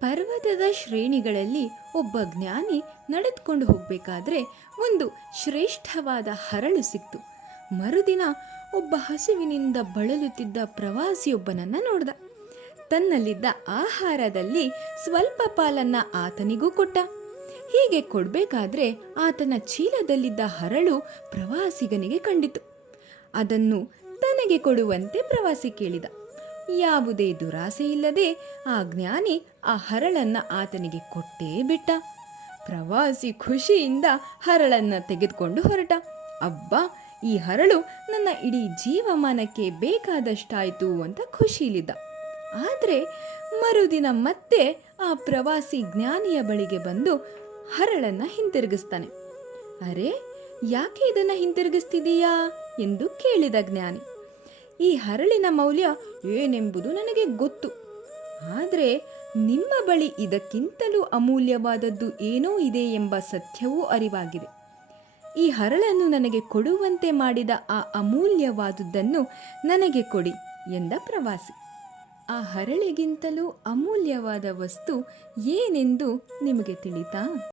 ಪರ್ವತದ ಶ್ರೇಣಿಗಳಲ್ಲಿ ಒಬ್ಬ ಜ್ಞಾನಿ ನಡೆದುಕೊಂಡು ಹೋಗಬೇಕಾದ್ರೆ ಒಂದು ಶ್ರೇಷ್ಠವಾದ ಹರಳು ಸಿಕ್ತು. ಮರುದಿನ ಒಬ್ಬ ಹಸಿವಿನಿಂದ ಬಳಲುತ್ತಿದ್ದ ಪ್ರವಾಸಿಯೊಬ್ಬನನ್ನ ನೋಡ್ದ. ತನ್ನಲ್ಲಿದ್ದ ಆಹಾರದಲ್ಲಿ ಸ್ವಲ್ಪ ಪಾಲನ್ನ ಆತನಿಗೂ ಕೊಟ್ಟ. ಹೀಗೆ ಕೊಡಬೇಕಾದ್ರೆ ಆತನ ಚೀಲದಲ್ಲಿದ್ದ ಹರಳು ಪ್ರವಾಸಿಗನಿಗೆ ಕಂಡಿತು. ಅದನ್ನು ತನಗೆ ಕೊಡುವಂತೆ ಪ್ರವಾಸಿ ಕೇಳಿದ. ಯಾವುದೇ ದುರಾಸೆ ಇಲ್ಲದೆ ಆ ಜ್ಞಾನಿ ಆ ಹರಳನ್ನ ಆತನಿಗೆ ಕೊಟ್ಟೇ ಬಿಟ್ಟ. ಪ್ರವಾಸಿ ಖುಷಿಯಿಂದ ಹರಳನ್ನ ತೆಗೆದುಕೊಂಡು ಹೊರಟ. ಅಬ್ಬಾ, ಈ ಹರಳು ನನ್ನ ಇಡೀ ಜೀವಮಾನಕ್ಕೆ ಬೇಕಾದಷ್ಟಾಯ್ತು ಅಂತ ಖುಷಿಲಿದ್ದ. ಆದರೆ ಮರುದಿನ ಮತ್ತೆ ಆ ಪ್ರವಾಸಿ ಜ್ಞಾನಿಯ ಬಳಿಗೆ ಬಂದು ಹರಳನ್ನ ಹಿಂತಿರುಗಿಸ್ತಾನೆ. ಅರೆ, ಯಾಕೆ ಇದನ್ನ ಹಿಂತಿರುಗಿಸ್ತಿದೀಯಾ ಎಂದು ಕೇಳಿದ ಜ್ಞಾನಿ. ಈ ಹರಳಿನ ಮೌಲ್ಯ ಏನೆಂಬುದು ನನಗೆ ಗೊತ್ತು, ಆದರೆ ನಿಮ್ಮ ಬಳಿ ಇದಕ್ಕಿಂತಲೂ ಅಮೂಲ್ಯವಾದದ್ದು ಏನೋ ಇದೆ ಎಂಬ ಸತ್ಯವೂ ಅರಿವಾಗಿದೆ. ಈ ಹರಳನ್ನು ನನಗೆ ಕೊಡುವಂತೆ ಮಾಡಿದ ಆ ಅಮೂಲ್ಯವಾದುದನ್ನು ನನಗೆ ಕೊಡಿ ಎಂದ ಪ್ರವಾಸಿ. ಆ ಹರಳಿಗಿಂತಲೂ ಅಮೂಲ್ಯವಾದ ವಸ್ತು ಏನೆಂದು ನಿಮಗೆ ತಿಳಿತಾ?